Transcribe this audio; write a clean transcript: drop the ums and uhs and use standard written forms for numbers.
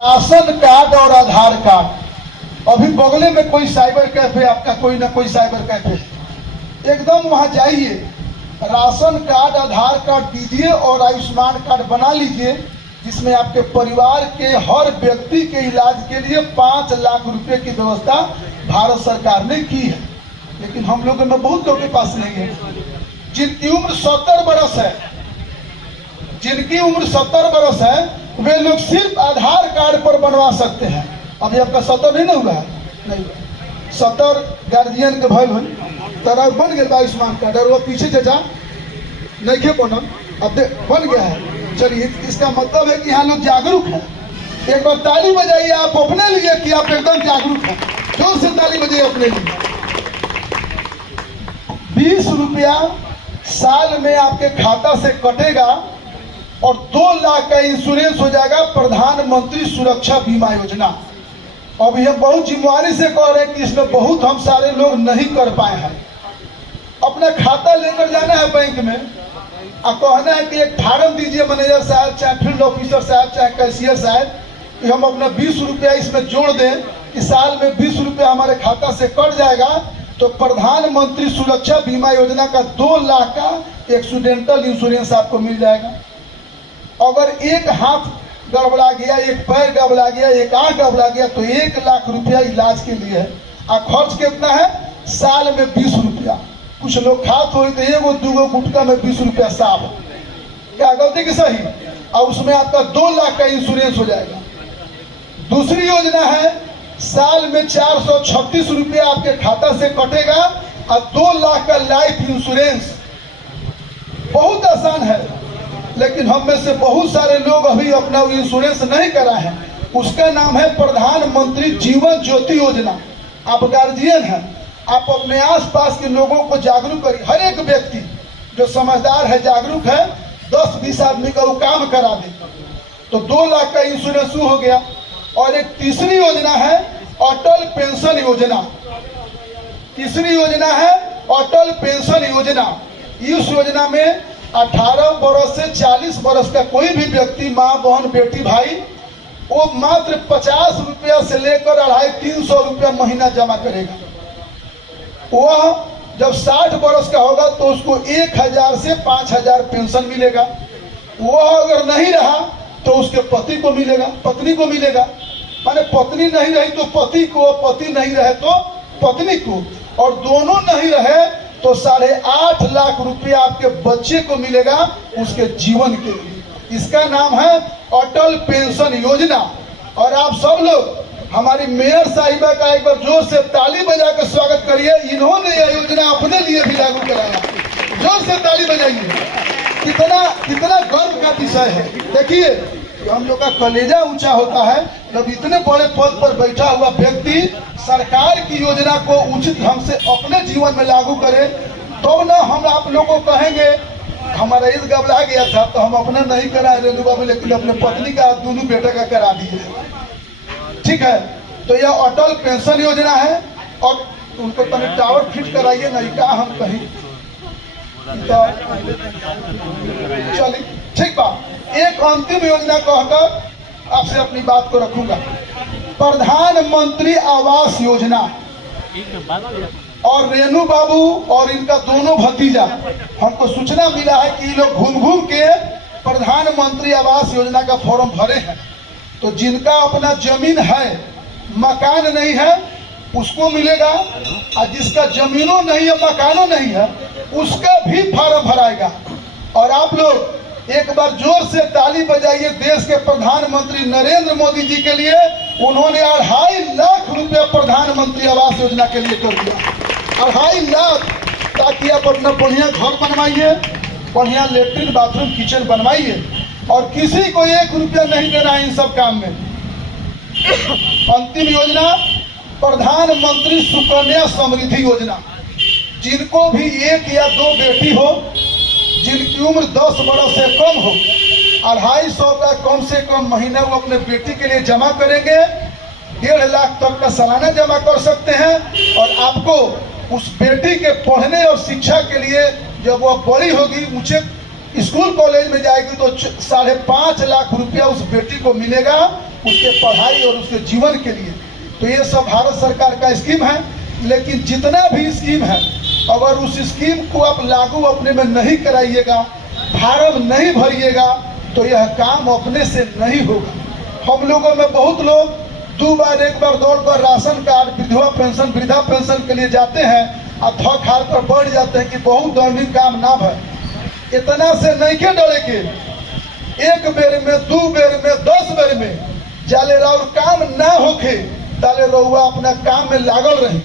Ration card और आधार card. अभी बगले में कोई साइबर कैफे, आपका कोई ना कोई साइबर कैफे, एकदम वहां जाइए, राशन कार्ड आधार कार्ड दीजिए और आयुष्मान कार्ड बना लीजिए, जिसमें आपके परिवार के हर व्यक्ति के इलाज के लिए 5 लाख रुपए की व्यवस्था भारत सरकार ने की है। लेकिन हम लोगों में बहुत लोगों के पास नहीं है। जिनकी उम्र 70 बरस है, जिनकी उम्र 70 बरस है, वे लोग सिर्फ आधार कार्ड पर बनवा सकते हैं। अभी आपका 70 नहीं ना हुआ है, नहीं 70 गार्जियन के भल तरह बन गया आयुष्मान कार्ड, और वो पीछे से जा नहीं खे बनल, अब बन गया है। चलिए, इसका मतलब है कि यहाँ लोग जागरूक हैं। एक बार ताली बजाइए आप अपने लिए कि आप एकदम जागरूक हैं। जोर से ताली बजाइए अपने लिए। 20 रुपया साल में आपके खाता से कटेगा और 2 लाख का इंश्योरेंस हो जाएगा प्रधानमंत्री सुरक्षा बीमा योजना। अब यह बहुत जिम्मेवारी से कह रहे हैं कि इसमें बहुत हम सारे लोग नहीं कर पाए हैं। अपना खाता लेकर जाना है बैंक में और कहना है कि एक फार्म दीजिए मैनेजर साहब, चाहे फील्ड ऑफिसर साहब, चाहे कैशियर साहब, कि हम अपना 20 रुपया इसमें जोड़ दें कि साल में 20 रुपया हमारे खाता से कट जाएगा, तो प्रधानमंत्री सुरक्षा बीमा योजना का 2 लाख का एक्सीडेंटल इंश्योरेंस आपको मिल जाएगा। अगर एक हाथ गड़बड़ा गया, एक पैर गड़बड़ा गया, एक आंख गड़बड़ा गया, तो 1 लाख रुपया इलाज के लिए है। और खर्च कितना है? साल में 20 रुपया। कुछ लोग खात हो तो एगो दूगो गुटका में 20 रुपया साफ, क्या गलती की सही? और उसमें आपका 2 लाख का इंश्योरेंस हो जाएगा। दूसरी योजना है, साल में 436 रुपया आपके खाता से कटेगा और 2 लाख का लाइफ इंश्योरेंस। बहुत आसान है, लेकिन हम में से बहुत सारे लोग अभी अपना इंश्योरेंस नहीं करा है। उसका नाम है प्रधानमंत्री जीवन ज्योति योजना। आप गार्जियन हैं, आप अपने आसपास के लोगों को जागरूक करिए। हर एक व्यक्ति जो समझदार है, जागरूक है, 10-20 आदमी का वो काम करा दे, तो 2 लाख का इंश्योरेंस हो गया। और एक तीसरी योजना है अटल पेंशन योजना। तीसरी योजना है अटल पेंशन योजना। इस योजना में 18 वर्ष से 40 वर्ष का कोई भी व्यक्ति, माँ बहन बेटी भाई, वो मात्र 50 रुपया से लेकर 250-300 रुपया महीना जमा करेगा। वह जब 60 वर्ष का होगा तो उसको 1000 से 5000 पेंशन मिलेगा। वह अगर नहीं रहा तो उसके पति को मिलेगा, पत्नी को मिलेगा। माने पत्नी नहीं रही तो पति को, पति नहीं रहे तो पत्नी को, और दोनों नहीं रहे तो 8.5 लाख रुपया आपके बच्चे को मिलेगा उसके जीवन के लिए। इसका नाम है अटल पेंशन योजना। और आप सब लोग हमारी मेयर साहिबा का एक बार जोर से ताली बजा कर स्वागत करिए। इन्होंने यह योजना अपने लिए भी लागू कराया। जोर से ताली बजाइए। कितना गर्व का विषय है। देखिए, हम लोग का कलेजा ऊंचा होता है जब इतने बड़े पद पर बैठा हुआ व्यक्ति सरकार की योजना को उचित ढंग से अपने जीवन में लागू करे, तो ना हम आप लोगों को कहेंगे हमारा ईद गबला गया था तो हम अपना नहीं कराए रेणु बाबू, लेकिन अपने पत्नी का, दोनों बेटे का करा दिए। ठीक है, तो यह अटल पेंशन योजना है। और उनको तनिक टावर फिट कराइए, नहीं का हम कहीं चलिए, ठीक बात। एक अंतिम योजना कहकर आपसे अपनी बात को रखूंगा। प्रधानमंत्री आवास योजना। और रेणु बाबू और इनका दोनों भतीजा, हमको सूचना मिला है कि ये लोग घूम घूम के प्रधानमंत्री आवास योजना का फॉर्म भरे हैं। तो जिनका अपना जमीन है, मकान नहीं है, उसको मिलेगा, और जिसका जमीनों नहीं है, मकानों नहीं है, उसका भी फॉर्म भराएगा। और आप लोग एक बार जोर से ताली बजाइए देश के प्रधानमंत्री नरेंद्र मोदी जी के लिए। उन्होंने 2.5 लाख रुपया प्रधानमंत्री आवास योजना के लिए कर दिया। 2.5 लाख, ताकि आप अपना बढ़िया घर बनवाइए, बढ़िया लेटरिन बाथरूम किचन बनवाइए, और किसी को 1 रुपया नहीं देना है इन सब काम में। अंतिम योजना प्रधानमंत्री सुकन्या समृद्धि योजना। जिनको भी 1 या 2 बेटी हो, जिनकी उम्र 10 वर्ष से कम हो, 250 का कम से कम महीना वो अपने बेटी के लिए जमा करेंगे। 1.5 लाख तक का सालाना जमा कर सकते हैं। और आपको उस बेटी के पढ़ने और शिक्षा के लिए जब वह बड़ी होगी, ऊंचे स्कूल कॉलेज में जाएगी, तो 5.5 लाख रुपया उस बेटी को मिलेगा। उसके पढ़ाई और उसके जीवन के लिए। तो ये सब भारत सरकार का स्कीम है, लेकिन जितना भी स्कीम है अगर उस स्कीम को आप लागू अपने में नहीं कराइएगा, फार्म नहीं भरिएगा, तो यह काम अपने से नहीं होगा। हम लोगों में बहुत लोग 2 बार 1 बार दौड़ कर राशन कार्ड, विधवा पेंशन, वृद्धा पेंशन के लिए जाते हैं और थक हार कर बढ़ जाते हैं कि बहुत दंडित काम ना है। इतना से नहीं के डरे के 1 बेर में, 2 बेर में, 10 बेर में जाले और काम ना होके ताले रहुआ अपना काम में लागल रही।